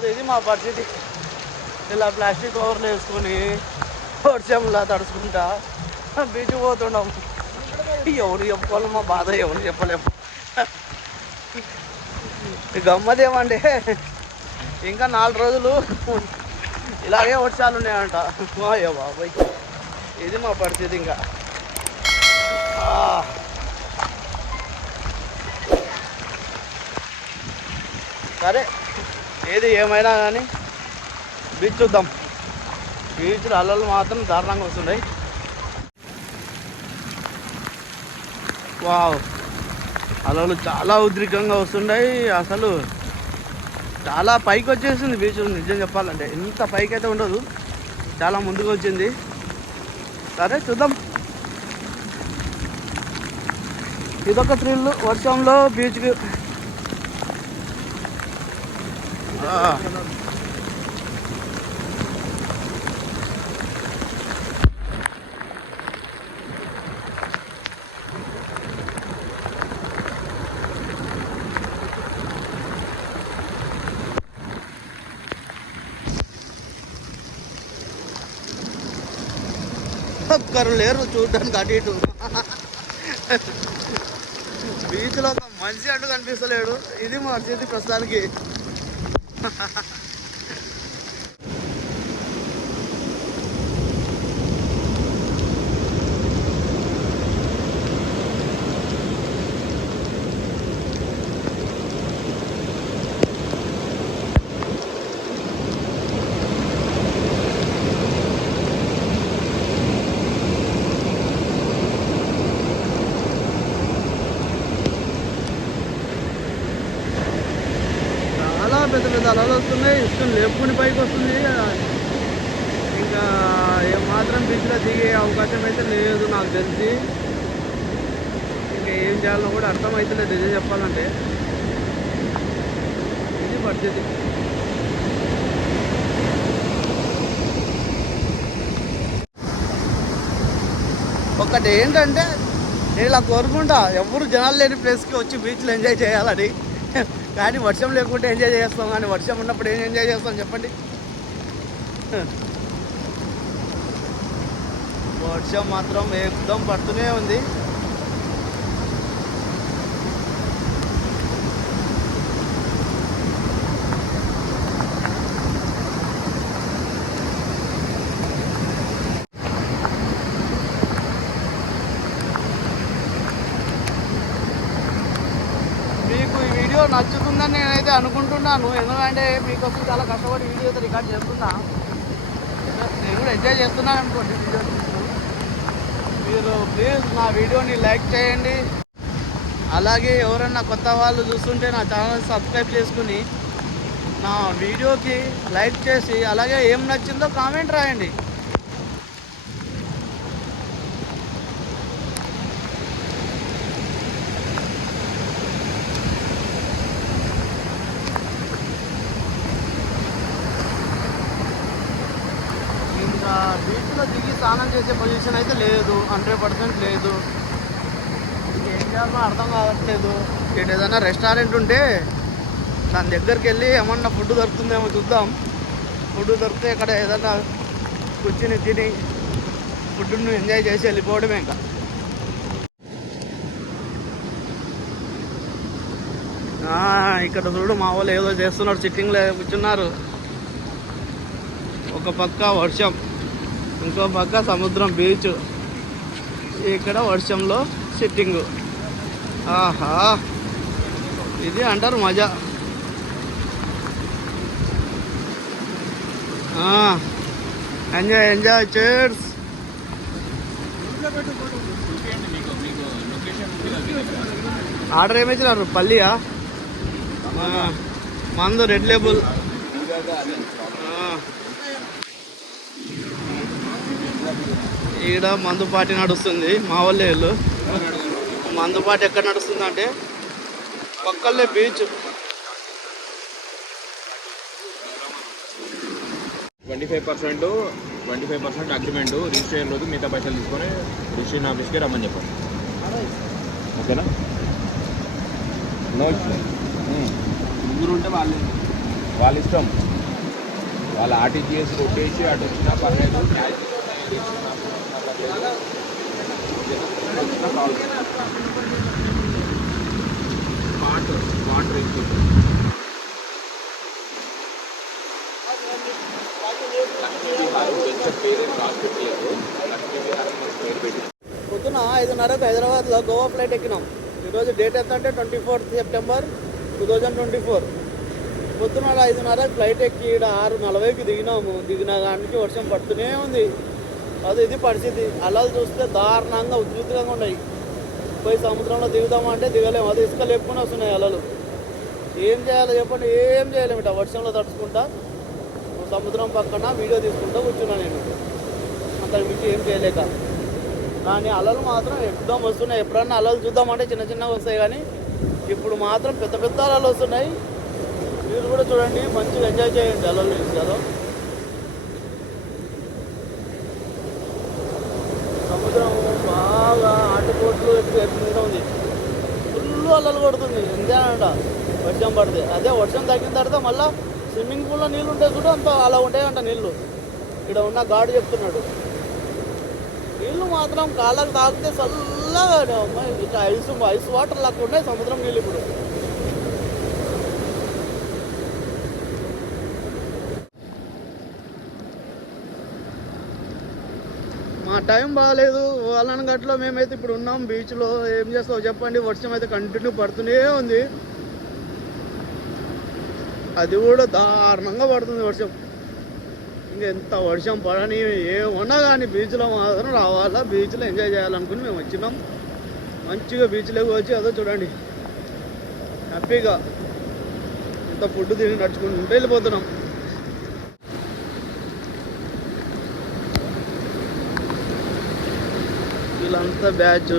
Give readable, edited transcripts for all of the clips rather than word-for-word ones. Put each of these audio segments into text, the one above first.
అదే ఇది మా పరిస్థితి. ఇలా ప్లాస్టిక్ కవర్లు వేసుకొని వర్షంలా తడుచుకుంటా బీచ్ పోతున్నాం. ఎవరు చెప్పుకోవాలి మా బాధ, ఎవరు చెప్పలేము. గమ్మదేమంటే ఇంకా 4 రోజులు ఇలాగే వర్షాలు ఉన్నాయంట. అయ్యో బాబాయ్, ఇది మా పరిస్థితి. ఇంకా సరే, ఏది ఏమైనా కానీ బీచ్ చూద్దాం. బీచ్లో అలలు మాత్రం దారుణంగా వస్తున్నాయి. వావ్, అలలు చాలా ఉద్రికంగా వస్తున్నాయి. అసలు చాలా పైకి వచ్చేసింది బీచ్. నిజం చెప్పాలంటే ఇంత పైకి అయితే ఉండదు, చాలా ముందుకు వచ్చింది. సరే చూద్దాం. ఇదొక థ్రిల్ వర్షంలో బీచ్కి. ఒక్కరు లేరు చూడడానికి అటు ఇటు. బీచ్లో ఒక మనిషి అంటూ కనిపిస్తలేడు. ఇది మా పరిస్థితి ప్రస్తుతానికి. పెద్ద పెద్ద అలలు వస్తున్నాయి. ఇష్టం లేపుకుని పైకి వస్తుంది. ఇంకా ఏమాత్రం బీచ్లో దిగే అవకాశం అయితే లేదు నాకు తెలిసి. ఇంకా ఏం చేయాలో కూడా అర్థమవుతలేదు నిజం చెప్పాలంటే. ఇది పరిస్థితి. ఒకటి ఏంటంటే, నేను ఇలా కోరుకుంటా, ఎవరు జనాలు లేని ప్లేస్కి వచ్చి బీచ్లో ఎంజాయ్ చేయాలని. కానీ వర్షం లేకుంటే ఎంజాయ్ చేస్తాం, కానీ వర్షం ఉన్నప్పుడు ఏం ఎంజాయ్ చేస్తాం చెప్పండి. వర్షం మాత్రం ఏకదం పడుతూనే ఉంది. నచ్చుతుందని నేనైతే అనుకుంటున్నాను. ఎందుకంటే మీకోసం చాలా కష్టపడి వీడియో అయితే రికార్డ్ చేస్తున్నా. నేను కూడా ఎంజాయ్ చేస్తున్నాను అనుకోండి వీడియో. మీరు ప్లీజ్ నా వీడియోని లైక్ చేయండి. అలాగే ఎవరన్నా కొత్త వాళ్ళు చూస్తుంటే నా ఛానల్ సబ్స్క్రైబ్ చేసుకుని నా వీడియోకి లైక్ చేసి అలాగే ఏం నచ్చిందో కామెంట్ రాయండి. బీచ్లో దిగి స్నానం చేసే పొజిషన్ అయితే లేదు, 100% లేదు. ఏం చేయాలో అర్థం కావట్లేదు. ఇక్కడ ఏదైనా రెస్టారెంట్ ఉంటే దాని దగ్గరికి వెళ్ళి ఏమన్నా ఫుడ్ దొరుకుతుందేమో చూద్దాం. ఫుడ్ దొరికితే ఇక్కడ ఏదైనా కూర్చుని తిని ఫుడ్ను ఎంజాయ్ చేసి వెళ్ళిపోవడమే. ఇంకా ఇక్కడ చూడు, మా వాళ్ళు ఏదో చేస్తున్నారు, సిట్టింగ్లో కూర్చున్నారు. ఒక పక్క వర్షం, ఇంకో పక్క సముద్రం బీచ్. ఇక్కడ వర్షంలో సిట్టింగ్. ఆహా, ఇది అంటారు మజా. Enjoy enjoy, cheers. ఆర్డర్ ఏమిచ్చినారు? పల్లియా? మందు రెడ్ లేబుల్. ఈడ మందుపాటి నడుస్తుంది. మా వాళ్ళే వీళ్ళు. మందుపాటి ఎక్కడ నడుస్తుంది అంటే పక్కనే బీచ్. 25% అగ్రిమెంట్. రిజిస్ట్రేషన్ రోజు మిగతా పైసలు తీసుకొని రిజిస్ట్రేషన్ ఆఫీస్కి రమ్మని చెప్పండి. ఓకేనా? ముగ్గురు ఉంటే వాళ్ళే వాళ్ళ ఇష్టం. వాళ్ళ ఆర్టీజీఎస్ కొట్టేసి అటు వచ్చినా పర్లేదు, క్యాష్ స్పాట్ రిజిస్ట్రేషన్. పొద్దున 5:30కు హైదరాబాద్లో గోవా ఫ్లైట్ ఎక్కినాం. ఈరోజు డేట్ ఎంత అంటే 24 సెప్టెంబర్ 2024. పొద్దున 5:30కు ఫ్లైట్ ఎక్కి ఇక్కడ 6:40కి దిగినాము. దిగిన కాడికి వర్షం పడుతూనే ఉంది. అది ఇది పరిస్థితి. అలలు చూస్తే దారుణంగా ఉధృతంగా ఉన్నాయి. పోయి సముద్రంలో దిగుదామంటే దిగలేము. అది ఇసుక లేపుకుని వస్తున్నాయి అలలు. ఏం చేయాలో చెప్పండి, ఏం చేయలేము. ఇట్లా వర్షంలో తడుచుకుంటా సముద్రం పక్కన వీడియో తీసుకుంటూ కూర్చున్నా నేను. అంతకు మించి ఏం చేయలేక. కానీ అలలు మాత్రం ఎప్పుడో వస్తున్నాయి. ఎప్పుడన్నా అలలు చూద్దామంటే చిన్న చిన్నగా వస్తాయి, కానీ ఇప్పుడు మాత్రం పెద్ద పెద్ద అలలు వస్తున్నాయి. మీరు కూడా చూడండి, మంచిగా ఎంజాయ్ చేయండి అలలు కదా. సముద్రం బాగా ఆటుపోట్లు ఎక్కువ ఉంది. ఫుల్ అలలు కొడుతుంది. ఎంతేనంట వర్షం పడితే. అదే వర్షం తగ్గిన తర్వాత మళ్ళీ స్విమ్మింగ్ పూల్లో నీళ్ళు ఉంటాయి చూడ, అంత అలా ఉంటాయంట నీళ్ళు. ఇక్కడ ఉన్న గాడు చెప్తున్నాడు. నీళ్ళు మాత్రం కాళ్ళకు తాకితే చల్లగా ఇట్లా ఐస్ వాటర్ లాగా ఉన్నాయి సముద్రం నీళ్ళు ఇప్పుడు. మా టైం బాగాలేదు. వాళ్ళని గట్లో మేమైతే ఇప్పుడు ఉన్నాం బీచ్లో. ఏం చేస్తావు చెప్పండి, వర్షం అయితే కంటిన్యూ పడుతూనే ఉంది. అది కూడా దారుణంగా పడుతుంది వర్షం. ఇంకెంత వర్షం పడని ఏమన్నా కానీ బీచ్లో మాత్రం రావాలా, బీచ్లో ఎంజాయ్ చేయాలనుకుని మేము వచ్చినాం. మంచిగా బీచ్లోకి వచ్చి అదో చూడండి హ్యాపీగా ఇంత ఫుడ్ తిని నడుచుకుంటూ వెళ్ళిపోతున్నాం. వీళ్ళంతా బ్యాచ్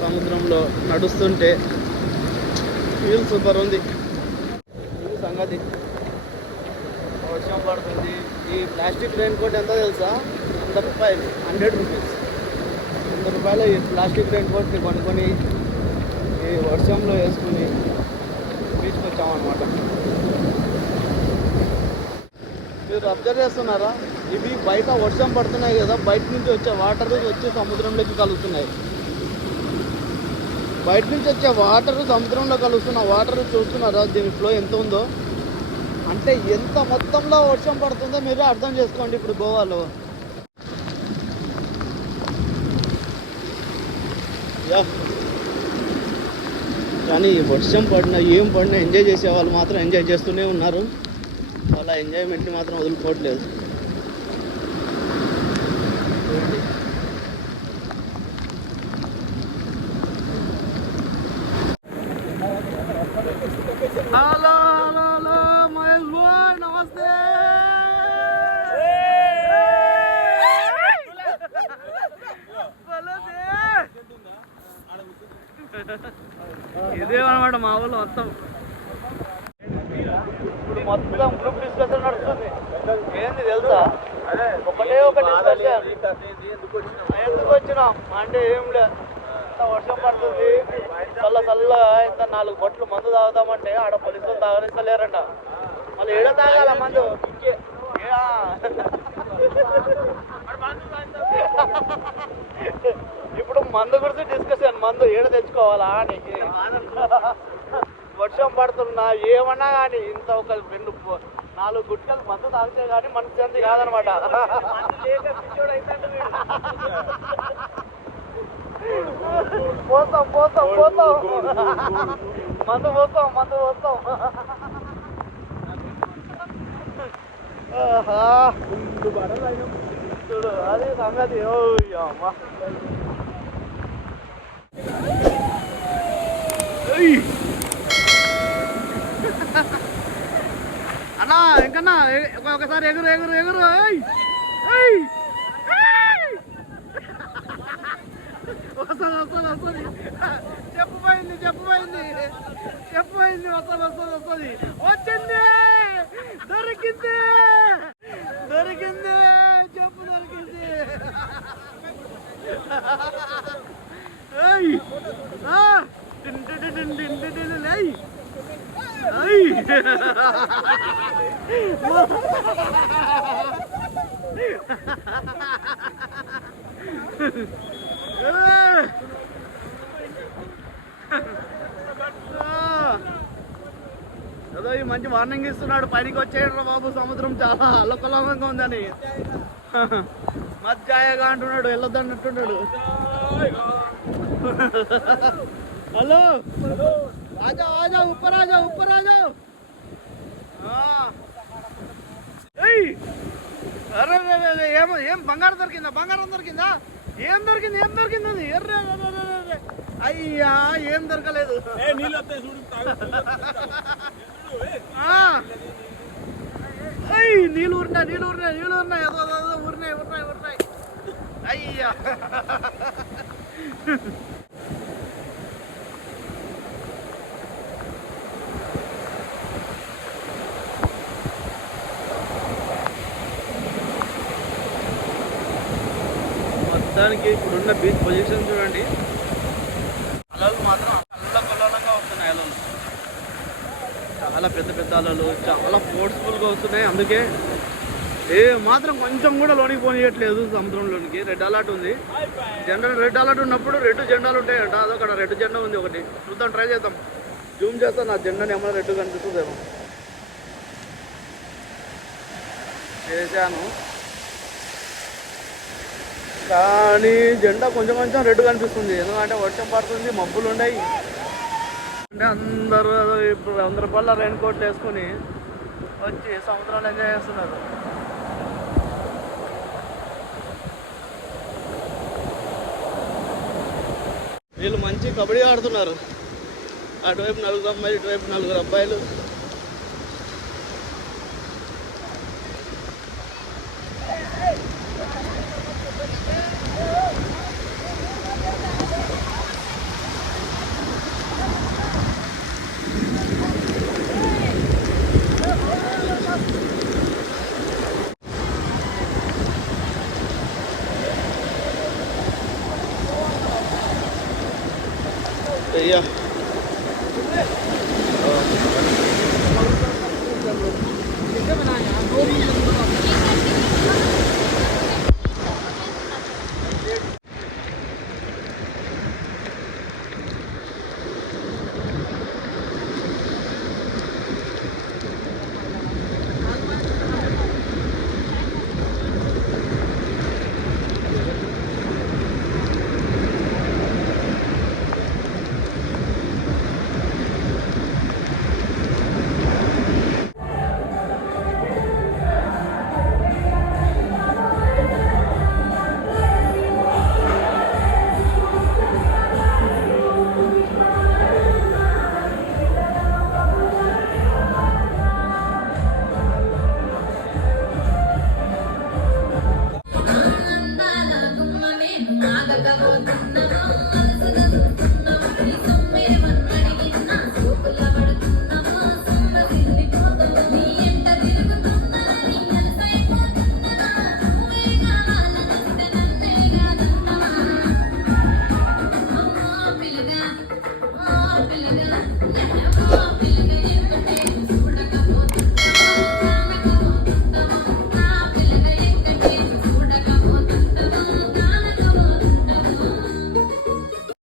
సముద్రంలో నడుస్తుంటే ఫీల్ సూపర్ ఉంది. ఇది సంగతి. వర్షం పడుతుంది. ఈ ప్లాస్టిక్ రెయిన్ కోట్ ఎంత తెలుసా? 100 రూపాయలు, 100 రూపీస్. 100 రూపాయలు ఈ ప్లాస్టిక్ రెయిన్ కోట్ని కొనుక్కొని ఈ వర్షంలో వేసుకుని బీచ్కి వచ్చామన్నమాట. మీరు అబ్జర్వ్ చేస్తున్నారా? ఇవి బయట వర్షం పడుతున్నాయి కదా, బయట నుంచి వచ్చే వాటర్ వచ్చి సముద్రంలోకి కలుస్తున్నాయి. బయట నుంచి వచ్చే వాటర్ సముద్రంలో కలుస్తున్న వాటర్ చూస్తున్నారా? దీని ఫ్లో ఎంత ఉందో, అంటే ఎంత మొత్తంలో వర్షం పడుతుందో మీరు అర్థం చేసుకోండి ఇప్పుడు గోవాలో. కానీ వర్షం పడినా ఏం పడినా ఎంజాయ్ చేసే వాళ్ళు మాత్రం ఎంజాయ్ చేస్తూనే ఉన్నారు. వాళ్ళ ఎంజాయ్మెంట్ని మాత్రం వదులుకోవట్లేదు. హలో హలో హలో మహేష్ భాయ్, నమస్తే. ఇదేమన్నమాట మా ఊళ్ళో మొత్తం. ఇప్పుడు మొత్తం గ్రూప్ డిస్కషన్ నడుస్తుంది. ఏంది తెలుసా? ఒకటే ఒక డిస్కషన్. ఎందుకు వచ్చినాం అంటే ఏం లేదు, వర్షం పడుతుంది, చల్ల ఇంత 4 బొట్లు మందు తాగుతామంటే ఆడ పోలీసులు తాగనిస్తలేరంట. మళ్ళీ ఏడ తాగాల మందు? ఇప్పుడు మందు గురించి డిస్కషన్. మందు ఏడ తెచ్చుకోవాలా అని. వర్షం పడుతున్నా ఏమన్నా కానీ ఇంత ఒక 2-4 గుట్కలు మందు తాగితే కానీ మనసు శాంతి కాదనమాట. పోతాం మందు పోతాం. చూడు అదే సంగతి. అమ్మా అన్నా ఇంకన్నా ఒకసారి ఎగురు. వస్తుంది. చెప్పపోయింది. వస్తుంది. వచ్చింది, దొరికింది. చెప్పు దొరికింది. ఏదో ఈ మంచి వార్నింగ్ ఇస్తున్నాడు, పైనకి వచ్చేయడం బాబు, సముద్రం చాలా అల్లకల్లంగా ఉందని. మధ్యాయగా అంటున్నాడు, వెళ్ళొద్దన్నట్టున్నాడు. హలో రాజా, రాజా ఉప్పరాజా, ఉప్పరాజా. అరే ఏమో, ఏం బంగారం దొరికిందా? బంగారం దొరికిందా? ఏం దొరికింది? ఏం దొరికింది? అది ఎర్ర. అయ్యా ఏం దొరకలేదు. నీళ్ళు ఊరినాయి, నీళ్ళు ఊరినాయి, నీళ్ళు ఊరినాయి, ఏదో ఊరినాయి, ఊరినాయి, ఊరినాయి. అయ్యా మొత్తానికి ఇప్పుడున్న బీచ్ పొజిషన్ చూడండి. అలలు మాత్రం అల్లకల్లోలంగా వస్తున్నాయి. అలలు చాలా పెద్ద పెద్ద అలలు, చాలా ఫోర్స్ఫుల్గా వస్తున్నాయి. అందుకే ఏ మాత్రం కొంచెం కూడా లోనికి పోనీయట్లేదు సముద్రంలోనికి. రెడ్ అలర్ట్ ఉంది. జనరల్ రెడ్ అలర్ట్ ఉన్నప్పుడు 2 జెండాలు ఉంటాయంట. అదొకటి రెడ్ జెండా ఉంది ఒకటి. చూద్దాం, ట్రై చేద్దాం. జూమ్ చేస్తాం, నా జెండాని ఏమైనా రెడ్ కనిపిస్తుందేమో. చేశాను కానీ జెండా కొంచెం కొంచెం రెడ్ కనిపిస్తుంది. ఎందుకంటే వర్షం పడుతుంది, మబ్బులు ఉన్నాయి. అంటే అందరూ ఇప్పుడు 100 రూపాయల రెయిన్ కోట్లు వేసుకొని వచ్చి సముద్రాలు ఎంజాయ్ చేస్తున్నారు. వీళ్ళు మంచి కబడ్డీ ఆడుతున్నారు. అటువైపు 4 అమ్మాయిలు, ఇటువైపు 4 అబ్బాయిలు.